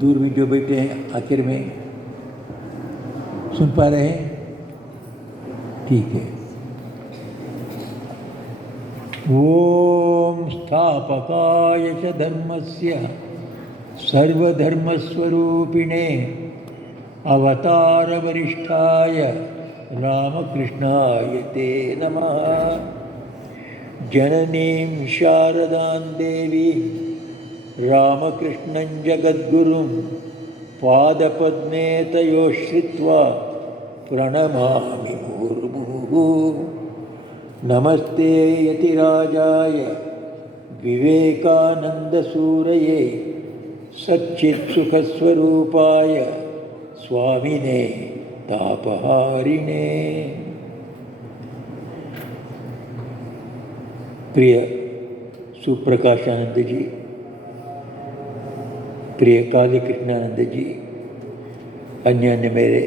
दूर में जो बैठे हैं आखिर में सुन पा रहे हैं? ठीक है। ओम स्थापकाय च धर्मस्य सर्वधर्मस्वरूपिणे अवतार वरिष्ठाय रामकृष्णाय ते नमः। जननीं शारदां देवी रामकृष्णं जगद्गुरुं पादपद्मे तयोः श्रित्वा प्रणमामि मुहुर्मुहुः। नमस्ते यतिराजाय विवेकानन्दसूरये सच्चित्सुखस्वरूपाय स्वामिने तापहारिणे। प्रिय सुप्रकाशानंद जी, प्रिय काली कृष्णानंद जी, अन्य अन्य मेरे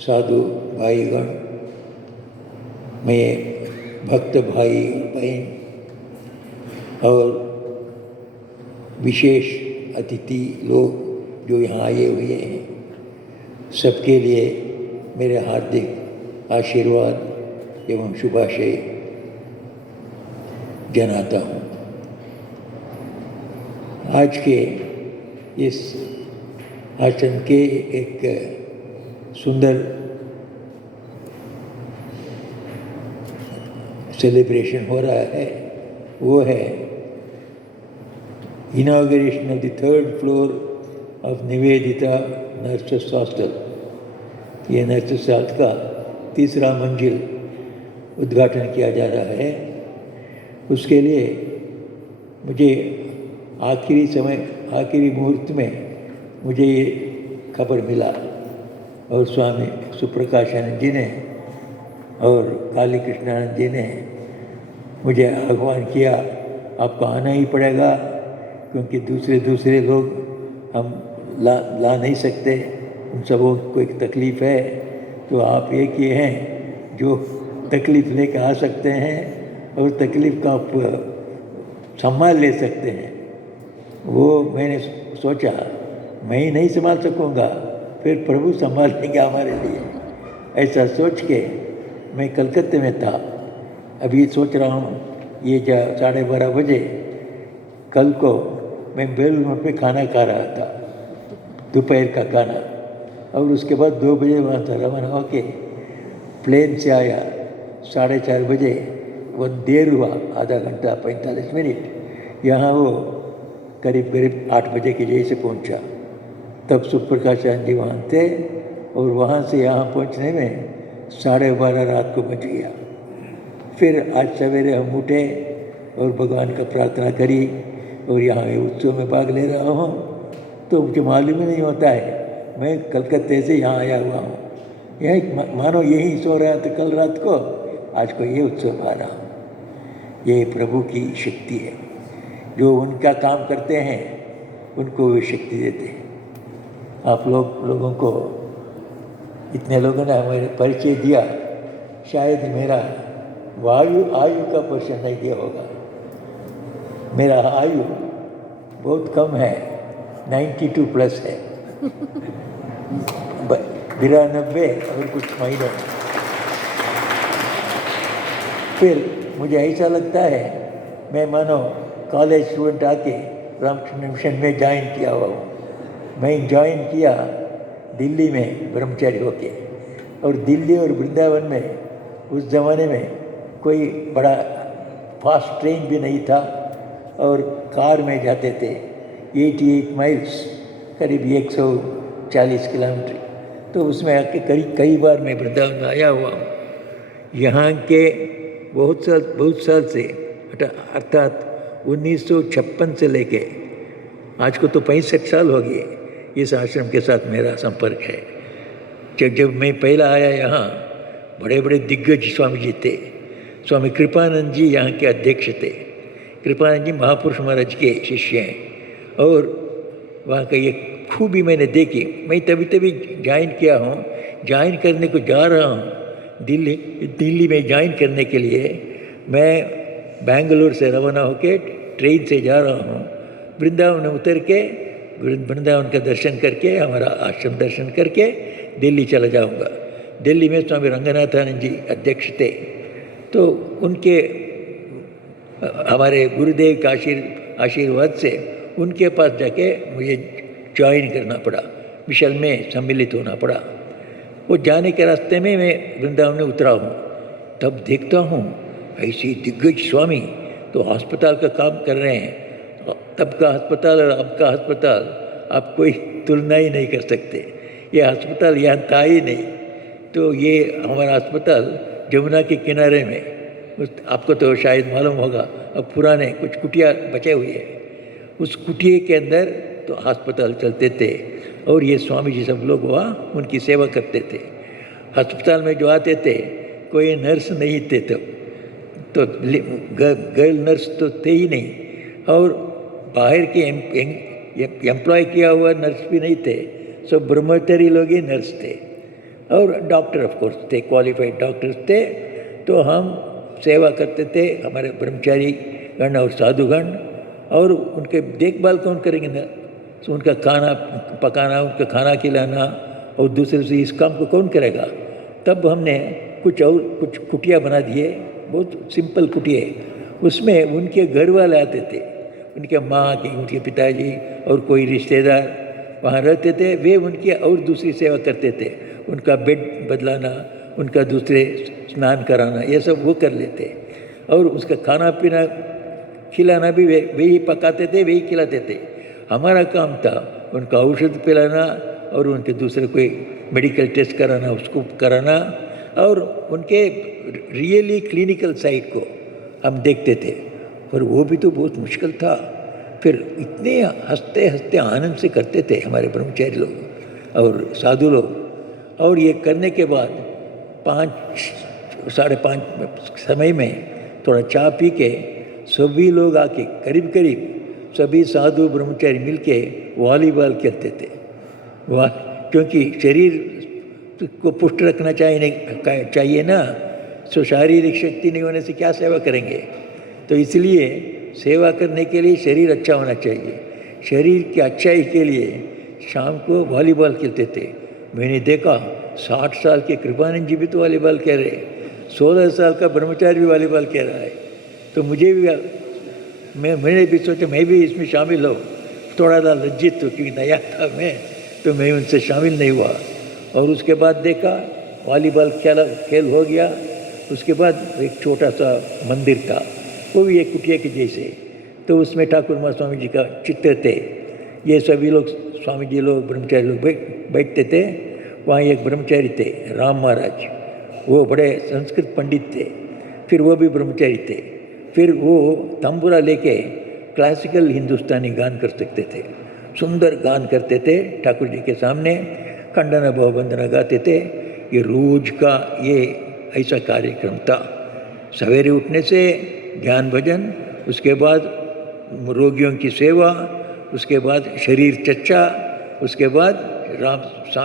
साधु भाईगण, मैं भक्त भाई बहन और विशेष अतिथि लोग जो यहाँ आए हुए हैं, सबके लिए मेरे हार्दिक आशीर्वाद एवं शुभाशय जनाता हूँ। आज के इस आश्रम के एक सुंदर सेलिब्रेशन हो रहा है, वो है inauguration of the 3rd floor of Nivedita nurses hostel. ये नर्सेस हॉस्टल का 3रा मंजिल उद्घाटन किया जा रहा है। उसके लिए मुझे आखिरी मुहूर्त में मुझे ये खबर मिला और स्वामी सुप्रकाशानंद जी ने और काली कृष्णानंद जी ने मुझे आह्वान किया, आपको आना ही पड़ेगा क्योंकि दूसरे लोग हम ला नहीं सकते, उन सबों को एक तकलीफ़ है, तो आप एक ही हैं जो तकलीफ़ लेकर आ सकते हैं और तकलीफ़ का आप संभाल ले सकते हैं। वो मैंने सोचा मैं ही नहीं संभाल सकूँगा, फिर प्रभु संभाल लेंगे हमारे लिए। ऐसा सोच के मैं कलकत्ते में था। अभी सोच रहा हूँ ये 12:30 बजे कल को मैं बेलूर मठ पे खाना खा रहा था, दोपहर का खाना, और उसके बाद 2 बजे वहाँ से रवाना होके प्लेन से आया। 4:30 बजे वो देर हुआ, आधा घंटा 45 मिनट। यहाँ वो करीब 8 बजे के जैसे पहुँचा। तब सुप्रकाशानंद जी वहाँ थे और वहाँ से यहाँ पहुँचने में 12:30 रात को बज गया। फिर आज सवेरे हम उठे और भगवान का प्रार्थना करी और यहाँ उत्सव में भाग ले रहा हूँ, तो मुझे मालूम ही नहीं होता है मैं कलकत्ते से यहाँ आया हुआ हूँ। यही मानो यही सो रहा था कल रात को, आज को ये उत्सव आ रहा हूँ। ये प्रभु की शक्ति है, जो उनका काम करते हैं उनको वे शक्ति देते हैं। आप लोगों को इतने लोगों ने हमारे परिचय दिया, शायद मेरा आयु का परिचय नहीं दिया होगा। मेरा आयु बहुत कम है, 92 प्लस है, 92 और कुछ महीने। फिर मुझे ऐसा लगता है मैं मानो कॉलेज स्टूडेंट आके रामकृष्ण मिशन में ज्वाइन किया हुआ हूँ। मैं ज्वाइन किया दिल्ली में ब्रह्मचारी होके, और दिल्ली और वृंदावन में उस ज़माने में कोई बड़ा फास्ट ट्रेन भी नहीं था और कार में जाते थे 88 माइल्स, करीब 140 किलोमीटर। तो उसमें आके कई बार मैं वृंदावन में आया हुआ हूँ। यहाँ के बहुत साल से, अर्थात 1956 से लेके आज को तो 65 साल हो गए इस आश्रम के साथ मेरा संपर्क है। जब मैं पहला आया यहाँ, बड़े बड़े दिग्गज स्वामी जी थे। स्वामी कृपानंद जी यहाँ के अध्यक्ष थे। कृपानंद जी महापुरुष महाराज के शिष्य हैं, और वहाँ का ये खूबी मैंने देखी। मैं तभी ज्वाइन किया हूँ, ज्वाइन करने को जा रहा हूँ दिल्ली में ज्वाइन करने के लिए। मैं बेंगलुरु से रवाना होकर ट्रेन से जा रहा हूँ, वृंदावन में उतर के वृंदावन का दर्शन करके, हमारा आश्रम दर्शन करके दिल्ली चला जाऊंगा। दिल्ली में स्वामी रंगनाथानंद जी अध्यक्ष थे, तो उनके हमारे गुरुदेव का आशीर्वाद से उनके पास जाके मुझे ज्वाइन करना पड़ा, मिशन में सम्मिलित होना पड़ा। वो जाने के रास्ते में मैं वृंदावन में उतरा हूँ, तब देखता हूँ ऐसे दिग्गज स्वामी तो अस्पताल का काम कर रहे हैं। तब का अस्पताल और अब का अस्पताल आप कोई तुलना ही नहीं कर सकते। ये अस्पताल यहाँ था ही नहीं। तो ये हमारा अस्पताल जमुना के किनारे में, आपको तो शायद मालूम होगा, अब पुराने कुछ कुटिया बचे हुए हैं, उस कुटिया के अंदर तो अस्पताल चलते थे और ये स्वामी जी सब लोग वहाँ उनकी सेवा करते थे। अस्पताल में जो आते थे कोई नर्स नहीं थे तब तो गर्ल नर्स तो थे ही नहीं, और बाहर के एम्प्लॉय किया हुआ नर्स भी नहीं थे, सब ब्रह्मचारी लोग ही नर्स थे। और डॉक्टर ऑफ कोर्स थे, क्वालिफाइड डॉक्टर्स थे। तो हम सेवा करते थे, हमारे ब्रह्मचारी गण और साधुगण, और उनके देखभाल कौन करेंगे ना, तो उनका खाना पकाना, उनका खाना खिलाना, और दूसरे से इस काम को कौन करेगा। तब हमने कुछ कुटिया बना दिए, बहुत सिंपल कुटिया। उसमें उनके घर वाले आते थे, उनके माँ के, उनके पिताजी और कोई रिश्तेदार वहाँ रहते थे। वे उनकी और दूसरी सेवा करते थे, उनका बेड बदलाना, उनका दूसरे स्नान कराना, ये सब वो कर लेते। और उसका खाना पीना खिलाना भी वे ही पकाते थे, वे ही खिलाते थे। हमारा काम था उनका औषध पिलाना और उनके दूसरे कोई मेडिकल टेस्ट कराना, उसको कराना, और उनके रियली क्लिनिकल साइड को हम देखते थे। और वो भी तो बहुत मुश्किल था। फिर इतने हंसते हंसते आनंद से करते थे हमारे ब्रह्मचारी लोग और साधु लोग। और ये करने के बाद 5 साढ़े 5 समय में थोड़ा चाय पी के सभी लोग आके करीब सभी साधु ब्रह्मचारी मिलके वॉलीबॉल खेलते थे। क्योंकि शरीर को पुष्ट रखना चाहिए ना, तो शारीरिक शक्ति नहीं होने से क्या सेवा करेंगे। तो इसलिए सेवा करने के लिए शरीर अच्छा होना चाहिए। शरीर की अच्छाई के लिए शाम को वॉलीबॉल खेलते थे। मैंने देखा 60 साल के कृपानंद जी भी तो वॉलीबॉल खेल रहे, 16 साल का ब्रह्मचारी भी वॉलीबॉल खेल रहा है। तो मुझे भी मैंने भी सोचा मैं भी इसमें शामिल हो। थोड़ा सा लज्जित हो क्योंकि नया था मैं, तो मैं उनसे शामिल नहीं हुआ। और उसके बाद देखा वॉलीबॉल खेल हो गया। उसके बाद एक छोटा सा मंदिर था, वो भी एक कुटिया के जैसे, तो उसमें ठाकुर माँ स्वामी जी का चित्र थे। ये सभी लोग स्वामी जी लोग ब्रह्मचारी लोग बैठते थे। वहाँ एक ब्रह्मचारी थे राम महाराज, वो बड़े संस्कृत पंडित थे, फिर वो भी ब्रह्मचारी थे। फिर वो तंबूरा लेके क्लासिकल हिंदुस्तानी गान कर सकते थे, सुंदर गान करते थे ठाकुर जी के सामने, खंडना बहुवंदना गाते थे। ये रोज का ये ऐसा कार्यक्रम था। सवेरे उठने से ध्यान भजन, उसके बाद रोगियों की सेवा, उसके बाद शरीर चर्चा, उसके बाद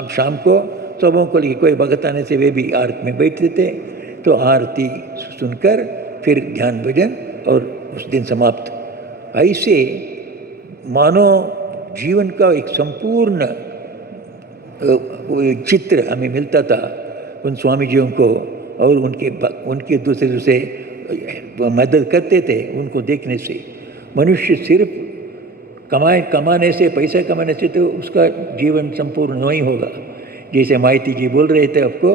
शाम को सबों को लिए कोई भगत आने से वे भी आरती में बैठते थे। तो आरती सुनकर फिर ध्यान भजन और उस दिन समाप्त। ऐसे मानो जीवन का एक संपूर्ण चित्र हमें मिलता था उन स्वामी जियों को, और उनके दूसरे मदद करते थे उनको देखने से। मनुष्य सिर्फ कमाने से, पैसा कमाने से तो उसका जीवन संपूर्ण नहीं होगा। जैसे माइती जी बोल रहे थे आपको,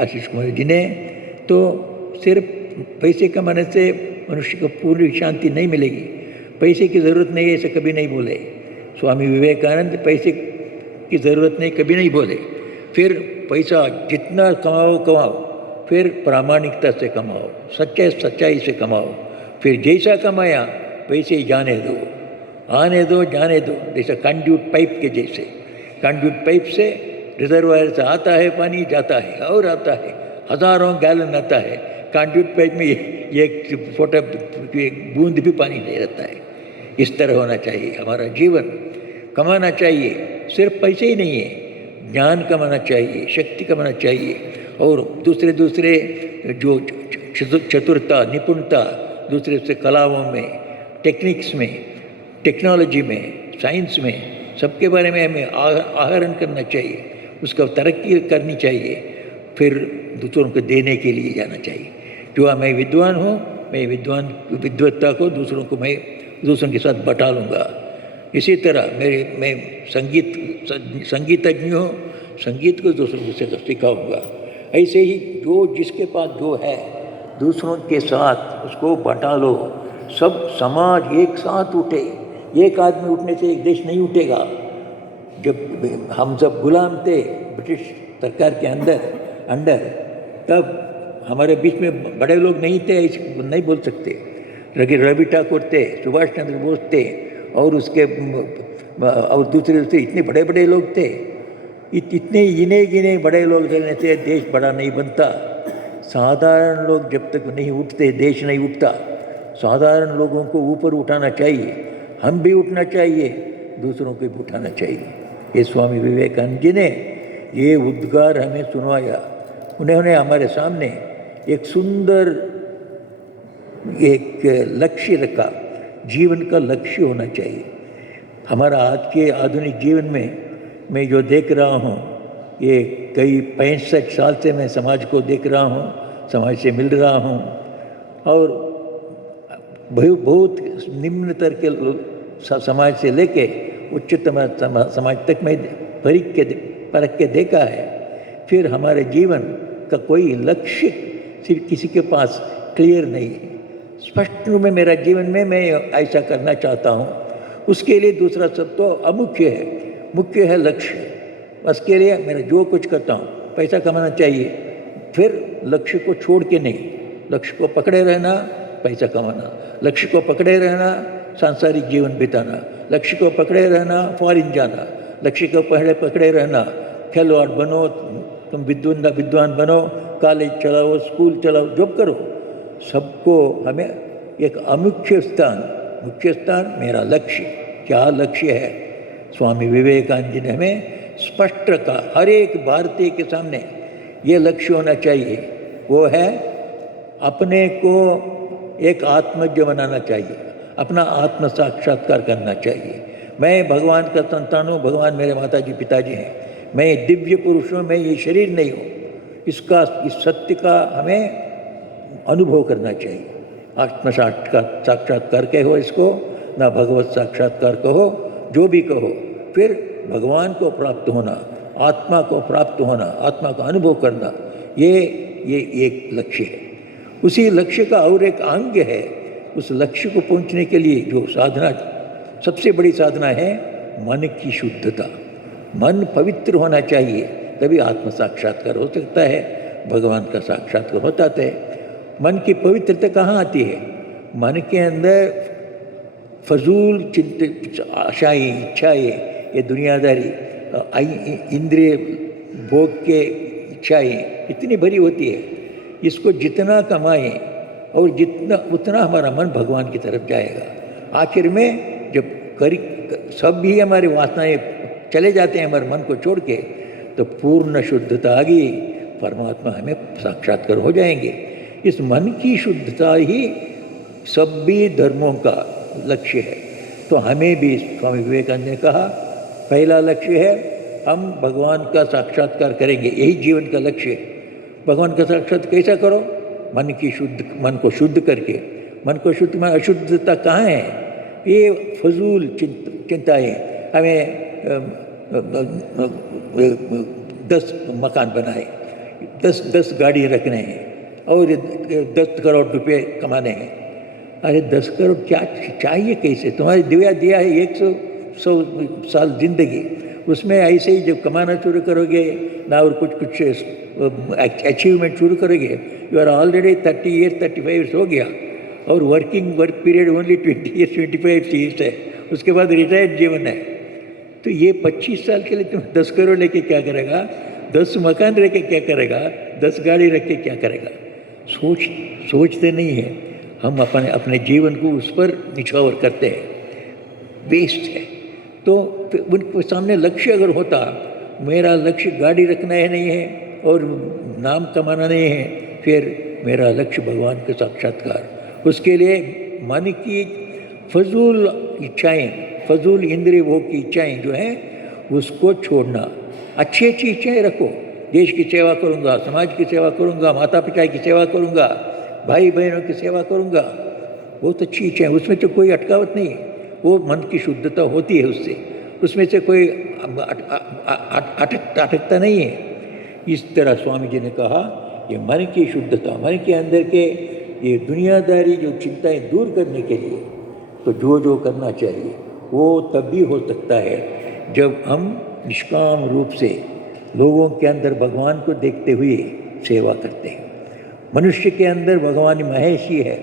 आशीष कुमार जी ने, तो सिर्फ पैसे कमाने से मनुष्य को पूरी शांति नहीं मिलेगी। पैसे की ज़रूरत नहीं है ऐसे कभी नहीं बोले स्वामी विवेकानंद, पैसे की ज़रूरत नहीं कभी नहीं बोले। फिर पैसा जितना कमाओ, फिर प्रामाणिकता से कमाओ, सच्चाई से कमाओ। फिर जैसा कमाया वैसे जाने दो, आने दो जाने दो। जैसे कंड्यूट पाइप के जैसे, कंड्यूट पाइप से रिजर्वायर से आता है पानी, जाता है और आता है, हज़ारों गैलन आता है। कंड्यूट पाइप में एक छोटा बूंद भी पानी नहीं रहता है। इस तरह होना चाहिए हमारा जीवन। कमाना चाहिए, सिर्फ पैसे ही नहीं है, ज्ञान कमाना चाहिए, शक्ति कमाना चाहिए, और दूसरे जो चतुरता, निपुणता, दूसरे से कलाओं में, टेक्निक्स में, टेक्नोलॉजी में, साइंस में, सबके बारे में हमें आहरण करना चाहिए, उसका तरक्की करनी चाहिए, फिर दूसरों को देने के लिए जाना चाहिए। जो मैं विद्वान हूँ, मैं विद्वत्ता को मैं दूसरों के साथ बटा लूँगा। इसी तरह मैं संगीतज्ञ हूँ, संगीत को दूसरों से सिखाऊंगा। ऐसे ही जो जिसके पास जो है दूसरों के साथ उसको बटा लो, सब समाज एक साथ उठे। एक आदमी उठने से एक देश नहीं उठेगा। जब हम सब गुलाम थे ब्रिटिश सरकार के अंडर, तब हमारे बीच में बड़े लोग नहीं थे, नहीं बोल सकते। रवि ठाकुर थे, सुभाष चंद्र बोस थे, और दूसरे इतने बड़े बड़े लोग थे। इतने गिने बड़े लोग रहने से देश बड़ा नहीं बनता। साधारण लोग जब तक नहीं उठते देश नहीं उठता। साधारण लोगों को ऊपर उठाना चाहिए, हम भी उठना चाहिए, दूसरों को भी उठाना चाहिए। ये स्वामी विवेकानंद जी ने ये उद्गार हमें सुनवाया। उन्होंने हमारे सामने एक सुंदर एक लक्ष्य रखा, जीवन का लक्ष्य होना चाहिए। हमारा आज के आधुनिक जीवन में मैं जो देख रहा हूँ, ये कई 65 साल से मैं समाज को देख रहा हूँ, समाज से मिल रहा हूँ, और बहुत निम्न स्तर के समाज से लेके उच्चतम समाज तक मैं परख के देखा है। फिर हमारे जीवन का कोई लक्ष्य सिर्फ किसी के पास क्लियर नहीं है। स्पष्ट रूप में मेरा जीवन में मैं ऐसा करना चाहता हूँ, उसके लिए दूसरा सब तो अमुख्य है, मुख्य है लक्ष्य। उसके लिए मैं जो कुछ करता हूँ, पैसा कमाना चाहिए, फिर लक्ष्य को छोड़ के नहीं, लक्ष्य को पकड़े रहना, पैसा कमाना, लक्ष्य को पकड़े रहना, सांसारिक जीवन बिताना, लक्ष्य को पकड़े रहना, फॉरेन जाना, लक्ष्य को पकड़े रहना, खिलवाड़ बनो, तुम विद्वान बनो, कॉलेज चलाओ, स्कूल चलाओ, जॉब करो। सबको हमें एक मुख्य स्थान मेरा लक्ष्य। क्या लक्ष्य है? स्वामी विवेकानंद जी ने हमें स्पष्ट रखा, हर एक भारतीय के सामने ये लक्ष्य होना चाहिए। वो है अपने को एक आत्मज्ञ बनाना चाहिए, अपना आत्म साक्षात्कार करना चाहिए। मैं भगवान का संतान हूँ, भगवान मेरे माता जी पिताजी हैं, मैं दिव्य पुरुष हूँ, मैं ये शरीर नहीं हूँ। इस सत्य का हमें अनुभव करना चाहिए। आत्म साक्षात्कार कहो इसको, ना भगवत साक्षात्कार कहो, जो भी कहो, फिर भगवान को प्राप्त होना, आत्मा को प्राप्त होना, आत्मा का अनुभव करना, ये एक लक्ष्य है। उसी लक्ष्य का और एक अंग है। उस लक्ष्य को पहुंचने के लिए जो साधना, सबसे बड़ी साधना है मन की शुद्धता। मन पवित्र होना चाहिए, तभी आत्म साक्षात्कार हो सकता है, भगवान का साक्षात्कार होता है। मन की पवित्रता कहाँ आती है? मन के अंदर फजूल आशाएं, इच्छाएं, ये दुनियादारी इंद्रिय भोग के इच्छाएं इतनी भरी होती है। इसको जितना कमाएं और उतना हमारा मन भगवान की तरफ जाएगा। आखिर में जब सब भी हमारी वासनाएं चले जाते हैं हमारे मन को छोड़ के, तो पूर्ण शुद्धता आ गई, परमात्मा हमें साक्षात्कार हो जाएंगे। इस मन की शुद्धता ही सभी धर्मों का लक्ष्य है। तो हमें भी स्वामी विवेकानंद ने कहा, पहला लक्ष्य है हम भगवान का साक्षात्कार करेंगे, यही जीवन का लक्ष्य है। भगवान का साक्षात्कार कैसा करो? मन को शुद्ध करके। मन को शुद्ध में अशुद्धता कहाँ है? ये फजूल चिंताएं, हमें 10 मकान बनाए, 10 गाड़ी रखने हैं और 10 करोड़ रुपए कमाने हैं। अरे 10 करोड़ क्या चाहिए? कैसे? तुम्हारी दिया है 100 साल जिंदगी, उसमें ऐसे ही जब कमाना शुरू करोगे ना और कुछ अचीवमेंट शुरू करोगे, you are already 30 years 35 years हो गया, और work period only 20 years 25 years है, उसके बाद रिटायर्ड जीवन है। तो ये 25 साल के लिए तुम 10 करोड़ लेके क्या करेगा? 10 मकान रख के क्या करेगा? 10 गाड़ी रख के क्या करेगा? सोचते नहीं है। हम अपने जीवन को उस पर निछावर करते हैं, वेस्ट है। तो उनके सामने लक्ष्य अगर होता, मेरा लक्ष्य गाड़ी रखना है नहीं है और नाम कमाना नहीं है, फिर मेरा लक्ष्य भगवान का साक्षात्कार। उसके लिए मन की फजूल इच्छाएं फजूल इंद्रिय भोग की इच्छाएं जो हैं उसको छोड़ना, अच्छी अच्छी इच्छाएं रखो, देश की सेवा करूँगा, समाज की सेवा करूँगा, माता पिता की सेवा करूँगा, भाई बहनों की सेवा करूँगा, बहुत अच्छी इच्छा है, उसमें तो कोई अटकावट नहीं है, वो मन की शुद्धता होती है उससे, उसमें से कोई अटकता नहीं है। इस तरह स्वामी जी ने कहा कि मन की शुद्धता, मन के अंदर के ये दुनियादारी जो चिंताएं दूर करने के लिए तो जो करना चाहिए वो तब भी हो सकता है जब हम निष्काम रूप से लोगों के अंदर भगवान को देखते हुए सेवा करते हैं। मनुष्य के अंदर भगवान महेश ही है,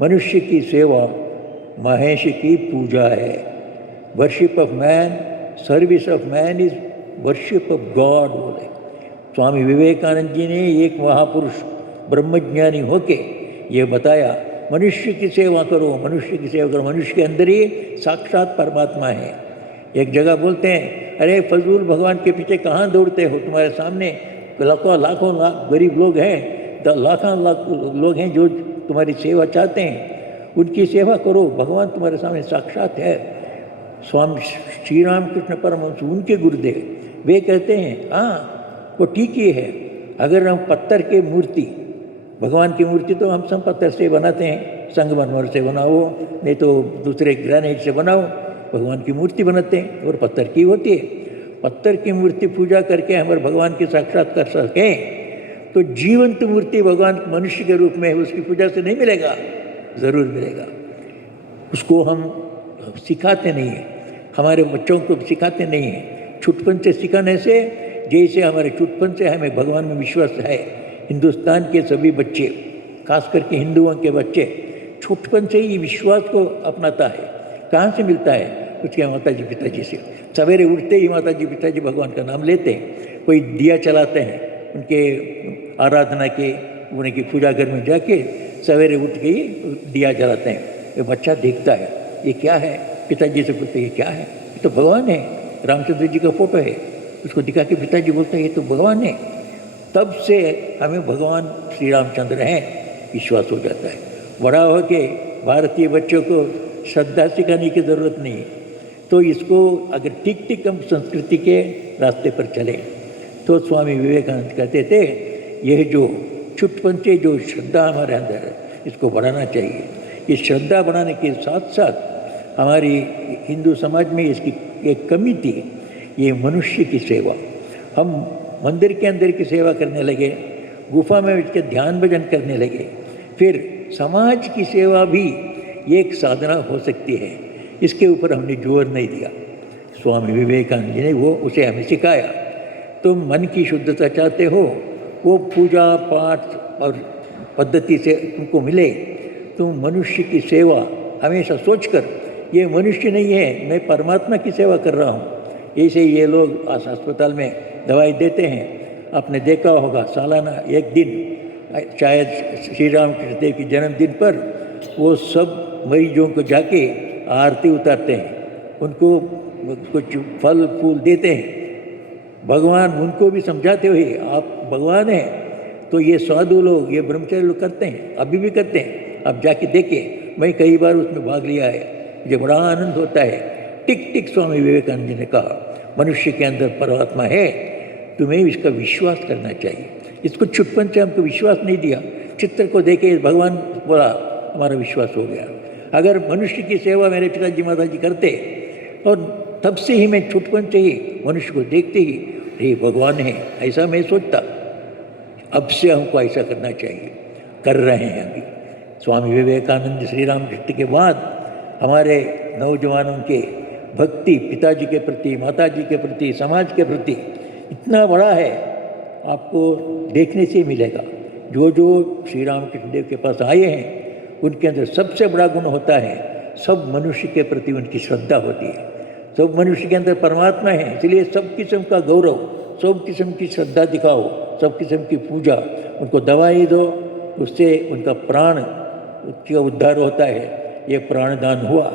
मनुष्य की सेवा महेश की पूजा है। Worship of man, service of man is worship of God बोले स्वामी विवेकानंद जी ने। एक महापुरुष ब्रह्मज्ञानी होके ये बताया, मनुष्य की सेवा करो, मनुष्य की सेवा करो, मनुष्य के अंदर ही साक्षात परमात्मा है। एक जगह बोलते हैं, अरे फजूल भगवान के पीछे कहाँ दौड़ते हो, तुम्हारे सामने लाखों लाख गरीब लोग हैं, लाखों लाख लोग हैं जो तुम्हारी सेवा चाहते हैं, उनकी सेवा करो, भगवान तुम्हारे सामने साक्षात है। स्वामी श्री राम कृष्ण परमहंस उनके गुरुदेव वे कहते हैं, हाँ वो ठीक ही है, अगर हम पत्थर की मूर्ति, भगवान की मूर्ति तो हम सब पत्थर से बनाते हैं, संगमरमर से बनाओ नहीं तो दूसरे ग्रेनाइट से बनाओ, भगवान की मूर्ति बनाते हैं और पत्थर की होती है। पत्थर की मूर्ति पूजा करके हमारे भगवान की साक्षात कर सकें तो जीवंत मूर्ति भगवान मनुष्य के रूप में है, उसकी पूजा से नहीं मिलेगा, ज़रूर मिलेगा। उसको हम सिखाते नहीं हैं, हमारे बच्चों को सिखाते नहीं हैं। छुटपन से सिखाने से, जैसे हमारे छुटपन से हमें भगवान में विश्वास है, हिंदुस्तान के सभी बच्चे, खास करके हिंदुओं के बच्चे छुटपन से ही विश्वास को अपनाता है। कहाँ से मिलता है? उसके माताजी पिताजी से। सवेरे उठते ही माताजी पिताजी भगवान का नाम लेते हैं, कोई दिया चलाते हैं, उनके आराधना के, उनकी पूजा घर में जाके सवेरे उठ के ही दिया जलाते हैं। ये बच्चा देखता है, ये क्या है, पिताजी से पूछते ये क्या है, ये तो भगवान है, रामचंद्र जी का फोटो है, उसको दिखा के पिताजी बोलते हैं ये तो भगवान है। तब से हमें भगवान श्री रामचंद्र हैं विश्वास हो जाता है। बड़ा हो के भारतीय बच्चों को श्रद्धा सिखाने की ज़रूरत नहीं है, तो इसको अगर ठीक ठीक हम संस्कृति के रास्ते पर चलें तो स्वामी विवेकानंद कहते थे, यह जो छुटपन से जो श्रद्धा हमारे अंदर है इसको बढ़ाना चाहिए। ये श्रद्धा बढ़ाने के साथ साथ हमारी हिंदू समाज में इसकी एक कमी थी, ये मनुष्य की सेवा। हम मंदिर के अंदर की सेवा करने लगे, गुफा में बैठ के ध्यान भजन करने लगे, फिर समाज की सेवा भी एक साधना हो सकती है, इसके ऊपर हमने जोर नहीं दिया। स्वामी विवेकानंद जी ने वो उसे हमें सिखाया। तुम मन की शुद्धता चाहते हो, वो पूजा पाठ और पद्धति से तुमको मिले, तुम मनुष्य की सेवा हमेशा सोचकर, ये मनुष्य नहीं है, मैं परमात्मा की सेवा कर रहा हूँ। ऐसे ये लोग अस्पताल में दवाई देते हैं, आपने देखा होगा सालाना एक दिन, शायद श्री राम कृष्ण देव के जन्मदिन पर वो सब मरीजों को जाके आरती उतारते हैं, उनको कुछ फल फूल देते हैं, भगवान उनको भी समझाते हुए आप भगवान हैं। तो ये साधु लोग, ये ब्रह्मचारी लोग करते हैं, अभी भी करते हैं। आप जाके देखें, मैं कई बार उसमें भाग लिया है, मुझे बड़ा आनंद होता है। टिक टिक स्वामी विवेकानंद जी ने कहा, मनुष्य के अंदर परमात्मा है, तुम्हें इसका विश्वास करना चाहिए। इसको छुटपन से हमको विश्वास नहीं दिया, चित्र को देखे भगवान बोला, हमारा विश्वास हो गया। अगर मनुष्य की सेवा मेरे पिताजी माताजी करते, और तब से ही मैं छुटपन से ही मनुष्य को देखते ही ये भगवान है ऐसा मैं सोचता। अब से हमको ऐसा करना चाहिए, कर रहे हैं अभी। स्वामी विवेकानंद श्री राम कृष्ण के बाद हमारे नौजवानों के भक्ति पिताजी के प्रति, माताजी के प्रति, समाज के प्रति इतना बड़ा है, आपको देखने से मिलेगा। जो जो श्री राम कृष्ण देव के पास आए हैं उनके अंदर सबसे बड़ा गुण होता है, सब मनुष्य के प्रति उनकी श्रद्धा होती है। सब मनुष्य के अंदर परमात्मा है, इसलिए सब किस्म का गौरव, सब किस्म की श्रद्धा दिखाओ, सब किस्म की पूजा, उनको दवाई दो, उससे उनका प्राण का उद्धार होता है। ये प्राणदान हुआ।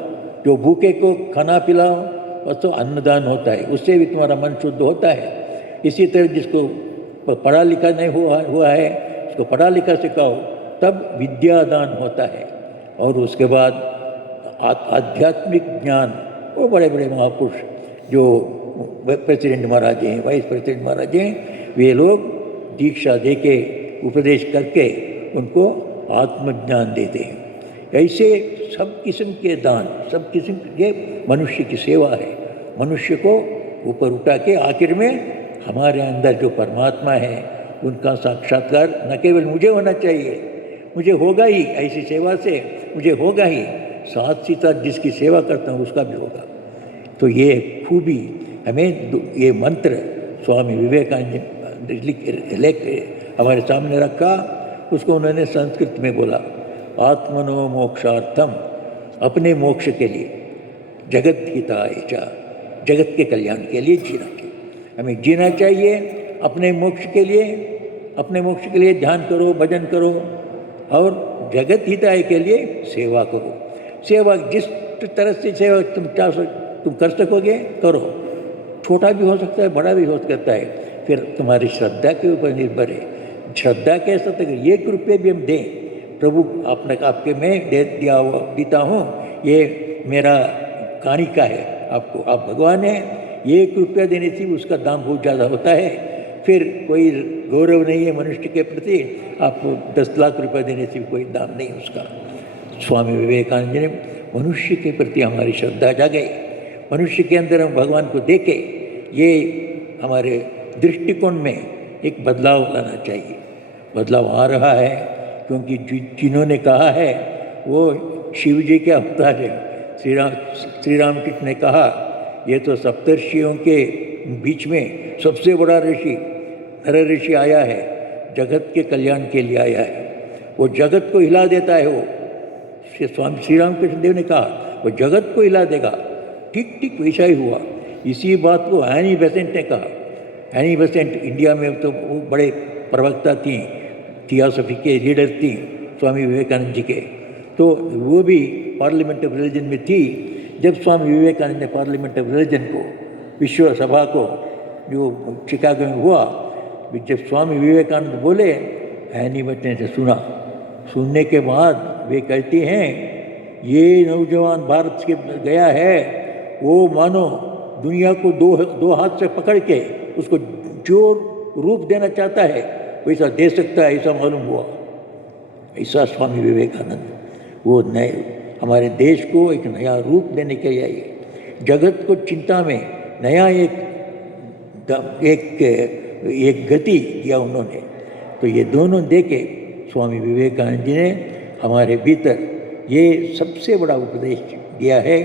जो भूखे को खाना पिलाओ और तो अन्नदान होता है, उससे भी तुम्हारा मन शुद्ध होता है। इसी तरह जिसको पढ़ा लिखा नहीं हुआ है उसको पढ़ा लिखा सिखाओ, तब विद्यादान होता है। और उसके बाद आध्यात्मिक ज्ञान वो बड़े बड़े महापुरुष जो प्रेसिडेंट महाराज हैं, वाइस प्रेसिडेंट महाराज हैं, वे लोग दीक्षा दे के उपदेश करके उनको आत्मज्ञान देते हैं। ऐसे सब किस्म के दान, सब किस्म के मनुष्य की सेवा है। मनुष्य को ऊपर उठा के आखिर में हमारे अंदर जो परमात्मा है उनका साक्षात्कार न केवल मुझे होना चाहिए, मुझे होगा ही, ऐसी सेवा से मुझे होगा ही, साथ ही साथ जिसकी सेवा करता हूँ उसका भी होगा। तो ये खूबी हमें ये मंत्र स्वामी विवेकानंद लिख हमारे सामने रखा, उसको उन्होंने संस्कृत में बोला, आत्मनो मोक्षार्थम, अपने मोक्ष के लिए, जगत हिताय च, जगत के कल्याण के लिए जीना चाहिए। हमें जीना चाहिए अपने मोक्ष के लिए, अपने मोक्ष के लिए ध्यान करो, भजन करो, और जगत हिताय के लिए सेवा करो। सेवा जिस तरह से सेवा तुम कर सकोगे करो, छोटा भी हो सकता है, बड़ा भी हो सकता है, फिर तुम्हारी श्रद्धा के ऊपर निर्भर है। श्रद्धा कैसा तक 1 रुपये भी हम दें, प्रभु आपके मैं देता हूँ, ये मेरा कानिका है, आपको आप भगवान हैं, 1 रुपया देने से उसका दाम बहुत ज़्यादा होता है। फिर कोई गौरव नहीं है मनुष्य के प्रति, आपको 10 लाख रुपये देने से कोई दाम नहीं उसका। स्वामी विवेकानंद जी ने मनुष्य के प्रति हमारी श्रद्धा जागे, मनुष्य के अंदर हम भगवान को देखे, ये हमारे दृष्टिकोण में एक बदलाव लाना चाहिए। बदलाव आ रहा है क्योंकि जिन्होंने कहा है वो शिव जी के अवतार है। श्री रामकृष्ण ने कहा ये तो सप्तर्षियों के बीच में सबसे बड़ा ऋषि नर ऋषि आया है, जगत के कल्याण के लिए आया है, वो जगत को हिला देता है। वो स्वामी श्री रामकृष्ण देव ने कहा वो जगत को हिला देगा। ठीक ठीक वैसा ही हुआ। इसी बात को एनी बेसेंट ने कहा। एनी बेसेंट इंडिया में तो वो बड़े प्रवक्ता थी, थियोसॉफी के लीडर थी स्वामी विवेकानंद जी के, तो वो भी पार्लियामेंट ऑफ रिलीजन में थी। जब स्वामी विवेकानंद ने पार्लियामेंट ऑफ रिलीजन को, विश्व सभा को जो शिकागो में हुआ, जब स्वामी विवेकानंद बोले, एनी बेसेंट ने सुना। सुनने के बाद वे कहती हैं ये नौजवान भारत से गया है, वो मानो दुनिया को दो हाथ से पकड़ के उसको जो रूप देना चाहता है वैसा दे सकता है, ऐसा मालूम हुआ। ऐसा स्वामी विवेकानंद वो नए हमारे देश को एक नया रूप देने के लिए आए, जगत को चिंता में नया एक गति दिया उन्होंने। तो ये दोनों देके स्वामी विवेकानंद जी ने हमारे भीतर ये सबसे बड़ा उपदेश दिया है,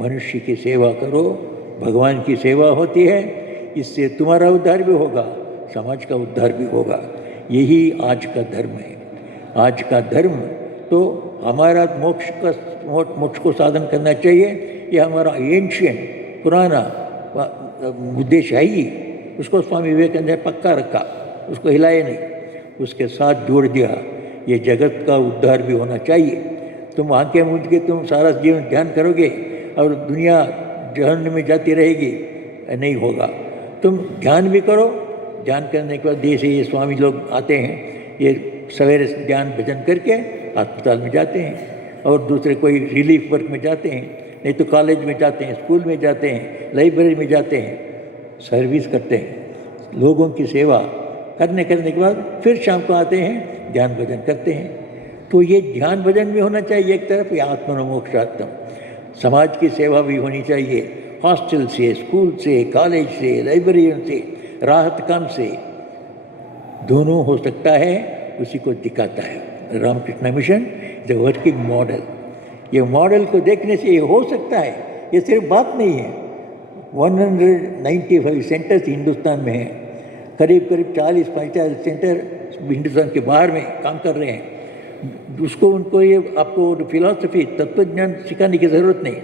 मनुष्य की सेवा करो, भगवान की सेवा होती है, इससे तुम्हारा उद्धार भी होगा, समाज का उद्धार भी होगा। यही आज का धर्म है। आज का धर्म तो हमारा मोक्ष को साधन करना चाहिए, ये हमारा एंशियंट पुराना उद्देश्य है ही। उसको स्वामी विवेकानंद ने पक्का रखा, उसको हिलाए नहीं, उसके साथ जोड़ दिया ये जगत का उद्धार भी होना चाहिए। तुम आंखें मूंद के तुम सारा जीवन ध्यान करोगे और दुनिया जहन्नम में जाती रहेगी, नहीं होगा। तुम ध्यान भी करो, ध्यान करने के बाद जैसे ये स्वामी लोग आते हैं, ये सवेरे ध्यान भजन करके अस्पताल में जाते हैं और दूसरे कोई रिलीफ वर्क में जाते हैं, नहीं तो कॉलेज में जाते हैं, स्कूल में जाते हैं, लाइब्रेरी में जाते हैं, सर्विस करते हैं, लोगों की सेवा करने के बाद फिर शाम को आते हैं, ध्यान भजन करते हैं। तो ये ध्यान भजन भी होना चाहिए एक तरफ, ये आत्मनोमोक्षार्थम, समाज की सेवा भी होनी चाहिए। हॉस्टल से, स्कूल से, कॉलेज से, लाइब्रेरियन से, राहत काम से, दोनों हो सकता है, उसी को दिखाता है Ramakrishna mission the working model. ये मॉडल को देखने से ये हो सकता है, ये सिर्फ बात नहीं है। 195 सेंटर्स हिंदुस्तान में हैं, करीब 40-45 सेंटर हिंदुस्तान के बाहर में काम कर रहे हैं। उसको उनको ये आपको फिलॉसफी तत्वज्ञान सिखाने की ज़रूरत नहीं,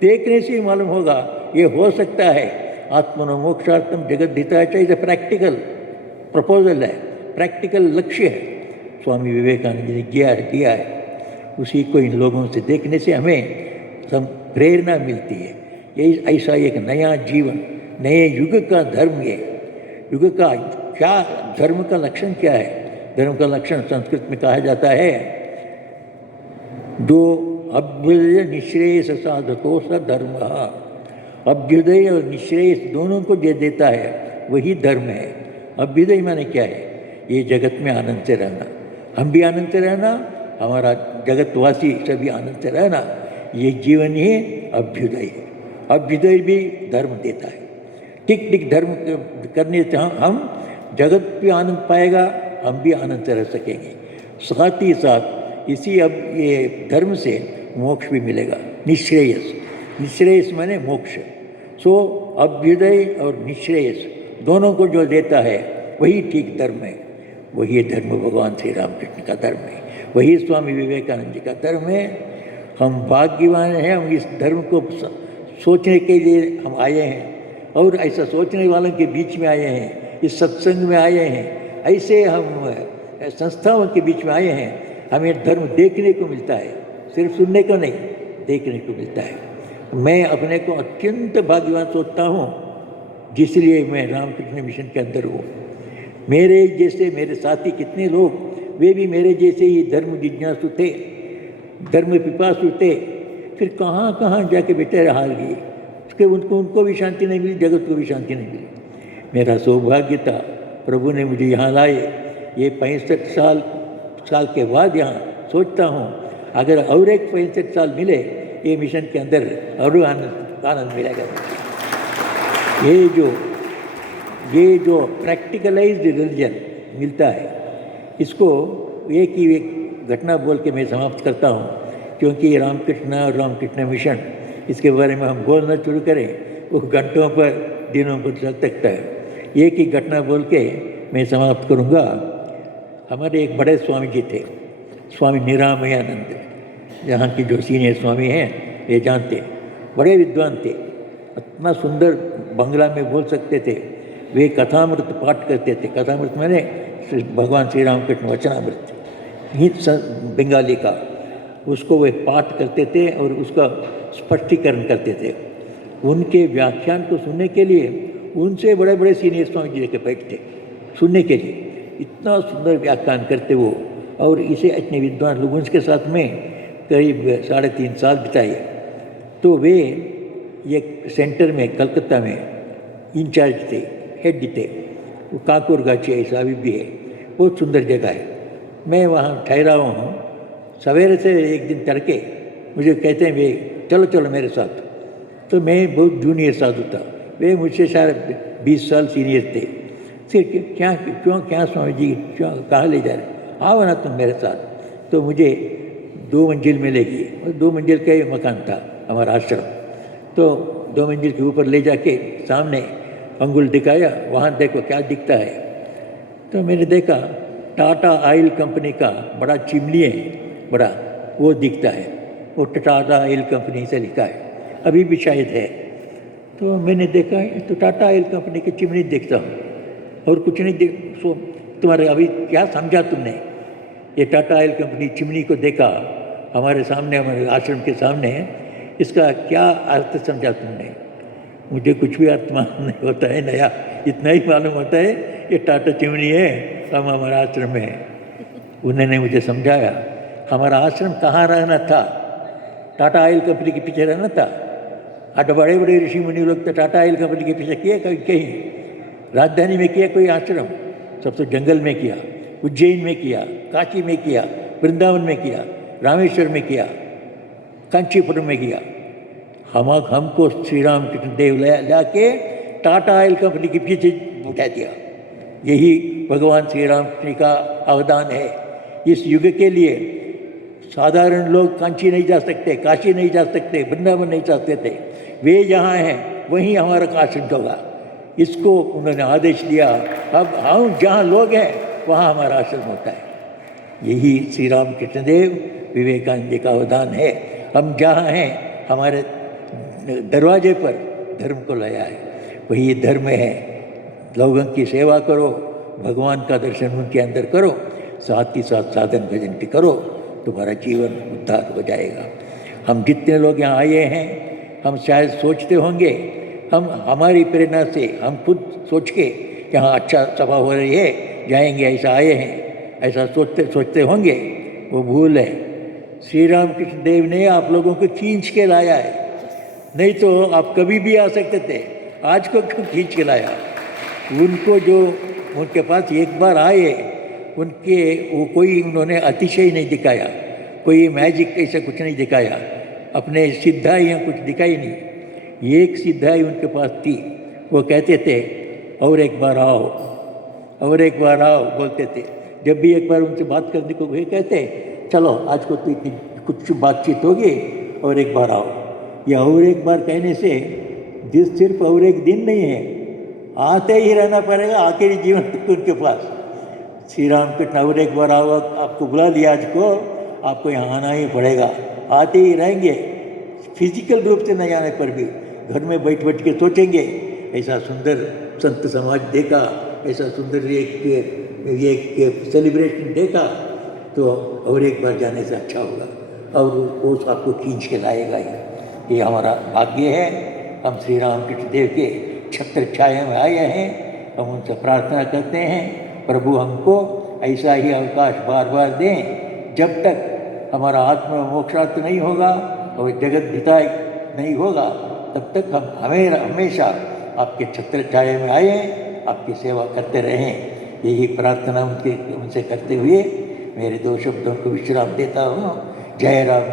देखने से ही मालूम होगा ये हो सकता है। आत्मनोमोक्षार्थम जगत हिताय च इज प्रैक्टिकल प्रपोजल है, प्रैक्टिकल लक्ष्य है, स्वामी विवेकानंद जी ने दिया है। उसी को इन लोगों से देखने से हमें सब प्रेरणा मिलती है। यही ऐसा एक नया जीवन, नए युग का धर्म, ये युग का क्या धर्म का लक्षण क्या है? धर्म का लक्षण संस्कृत में कहा जाता है, दो अभ्युदय निःश्रेयस साधको स धर्म। अभ्युदय और निश्रेयस दोनों को जो देता है वही धर्म है। अभ्युदय माने क्या है? ये जगत में आनंद से रहना, हम भी आनंद से रहना, हमारा जगतवासी सभी आनंद से रहना, ये जीवन ही अभ्युदय है। अभ्युदय भी धर्म देता है। ठीक ठीक धर्म करने से हम जगत भी आनंद पाएगा, हम भी आनंद से रह सकेंगे। साथ ही साथ इसी अब ये धर्म से मोक्ष भी मिलेगा। निश्रेयस, निश्रेयस माने मोक्ष। सो अभ्युदय और निश्रेयस दोनों को जो देता है वही ठीक धर्म है। वही धर्म भगवान श्री रामकृष्ण का धर्म है, वही स्वामी विवेकानंद जी का धर्म है। हम भाग्यवान हैं, हम इस धर्म को सोचने के लिए हम आए हैं और ऐसा सोचने वालों के बीच में आए हैं, इस सत्संग में आए हैं, ऐसे हम संस्थाओं के बीच में आए हैं। हमें धर्म देखने को मिलता है, सिर्फ सुनने को नहीं, देखने को मिलता है। मैं अपने को अत्यंत भाग्यवान सोचता हूँ, जिसलिए मैं रामकृष्ण मिशन के अंदर हूँ। मेरे जैसे मेरे साथी कितने लोग, वे भी मेरे जैसे ही धर्म जिज्ञासु थे, धर्म पिपासु थे, फिर कहाँ कहाँ जाके बेचारे हार गए। उसके उनको भी शांति नहीं मिली, जगत को भी शांति नहीं मिली। मेरा सौभाग्य था, प्रभु ने मुझे यहाँ लाए। ये 65 साल के बाद यहाँ सोचता हूँ, अगर और एक 65 साल मिले ये मिशन के अंदर, और आनंद मिलेगा। ये जो प्रैक्टिकलाइज्ड रिलीजन मिलता है, इसको एक ही एक घटना बोल के मैं समाप्त करता हूँ, क्योंकि रामकृष्ण और रामकृष्ण मिशन इसके बारे में हम बोलना शुरू करें वो घंटों पर दिनों पर चल सकता है। एक ही घटना बोल के मैं समाप्त करूँगा। हमारे एक बड़े स्वामी जी थे, स्वामी निरामयानंद, यहाँ की जो सीनियर स्वामी हैं ये जानते, बड़े विद्वान थे, इतना सुंदर बंगला में बोल सकते थे। वे कथामृत पाठ करते थे। कथामृत मैंने भगवान श्री रामकृष्ण वचनामृत, हित बंगाली का, उसको वे पाठ करते थे और उसका स्पष्टीकरण करते थे। उनके व्याख्यान को सुनने के लिए उनसे बड़े बड़े सीनियर स्वामी जी के बैठते सुनने के लिए। इतना सुंदर व्याख्यान करते वो, और इसे इतने विद्वान लोग, उनके साथ में करीब 3.5 साल बिताए। तो वे एक सेंटर में कलकत्ता में इंचार्ज थे, हेड थे। वो काकुरगाची ऐसा अभी भी है, बहुत सुंदर जगह है। मैं वहाँ ठहरा हुआ हूँ। सवेरे से एक दिन तड़के मुझे कहते हैं वे चलो चलो मेरे साथ। तो मैं बहुत जूनियर साधु था, वे मुझसे शायद 20 साल सीनियर थे। फिर क्या स्वामी जी, क्यों, कहाँ ले जा रहे? आओ ना तुम मेरे साथ। तो मुझे 2 मंजिल में ले गए, और 2 मंजिल का ही मकान था हमारा आश्रम। तो 2 मंजिल के ऊपर ले जाके सामने अंगुल दिखाया, वहाँ देखो क्या दिखता है। तो मैंने देखा टाटा ऑयल कंपनी का बड़ा चिमनी है, बड़ा वो दिखता है। वो टाटा ऑयल कंपनी से लिखा है, अभी भी शायद है। तो मैंने देखा तो टाटा ऑयल कंपनी की चिमनी देखता हूँ और कुछ नहीं देख। सो तुम्हारे अभी क्या समझा तुमने? ये टाटा ऑयल कंपनी चिमनी को देखा हमारे सामने, हमारे आश्रम के सामने, इसका क्या अर्थ समझा तुमने? मुझे कुछ भी अर्थ मालूम नहीं होता है, नया इतना ही मालूम होता है ये टाटा चिमनी है, हम हमारा आश्रम में है। उन्होंने मुझे समझाया हमारा आश्रम कहाँ रहना था, टाटा ऑयल कंपनी के पीछे रहना था। आज बड़े बड़े ऋषि मुनि लोग तो टाटा ऑयल कंपनी के पीछे किए, कहीं राजधानी में किया कोई आश्रम, सब तो जंगल में किया, उज्जैन में किया, काशी में किया, वृंदावन में किया, रामेश्वर में किया, कांचीपुरम में किया। हमको श्री राम कृष्ण देव ला के टाटा ऑयल कंपनी के पीछे उठा दिया। यही भगवान श्री राम कृष्ण का अवदान है। इस युग के लिए साधारण लोग कांची नहीं जा सकते, काशी नहीं जा सकते, वृंदावन नहीं जा सकते थे। वे जहाँ हैं वहीं हमारा आश्रम होगा, इसको उन्होंने आदेश दिया। अब हम जहाँ लोग हैं वहाँ हमारा आश्रम होता है। यही श्री राम कृष्ण देव विवेकानंद जी का अवदान है। हम जहाँ हैं हमारे दरवाजे पर धर्म को लाया है, वही धर्म है। लोगों की सेवा करो, भगवान का दर्शन उनके अंदर करो, साथ ही साथ साधन भजन भी करो, तुम्हारा जीवन उद्धार हो जाएगा। हम जितने लोग यहाँ आए हैं, हम शायद सोचते होंगे, हम हमारी प्रेरणा से हम खुद सोच के यहाँ अच्छा सभा हो रही है, जाएंगे, ऐसा आए हैं, ऐसा सोचते होंगे। वो भूल है। श्री राम कृष्ण देव ने आप लोगों को खींच के लाया है। नहीं तो आप कभी भी आ सकते थे, आज को क्यों खींच के लाया? उनको जो उनके पास एक बार आए, उनके वो कोई उन्होंने अतिशय नहीं दिखाया, कोई मैजिक ऐसा कुछ नहीं दिखाया, अपने सिद्धाइयाँ कुछ दिखाई नहीं। एक सिद्धाई उनके पास थी, वो कहते थे और एक बार आओ, और एक बार आओ बोलते थे। जब भी एक बार उनसे बात करने को वे कहते, चलो आज को तो इतनी कुछ बातचीत होगी, और एक बार आओ। या और एक बार कहने से जिस सिर्फ और एक दिन नहीं है, आते ही रहना पड़ेगा आखिरी जीवन तक उनके पास। श्री राम कृष्ण और एक बार आओ, आपको बुला लिया आज को, आपको यहाँ आना ही पड़ेगा, आते ही रहेंगे। फिजिकल रूप से नहीं आने पर भी घर में बैठ बैठ के सोचेंगे, ऐसा सुंदर संत समाज देखा, ऐसा सुंदर एक सेलिब्रेशन देखा, तो और एक बार जाने से अच्छा होगा, और वो आपको खींच के लाएगा ही। ये हमारा भाग्य है। हम श्री राम कृष्ण देव के छत्र छाया में आए हैं। हम उनसे प्रार्थना करते हैं, प्रभु हमको ऐसा ही अवकाश बार बार दें, जब तक हमारा आत्मा मोक्षार्थ नहीं होगा और जगत हिताय नहीं होगा, तब तक हम हमेशा आपके छत्र छाया में आए, आपकी सेवा करते रहें। यही प्रार्थना उनसे करते हुए मेरे 2 शब्दों को विश्राम देता हूँ। जय राम।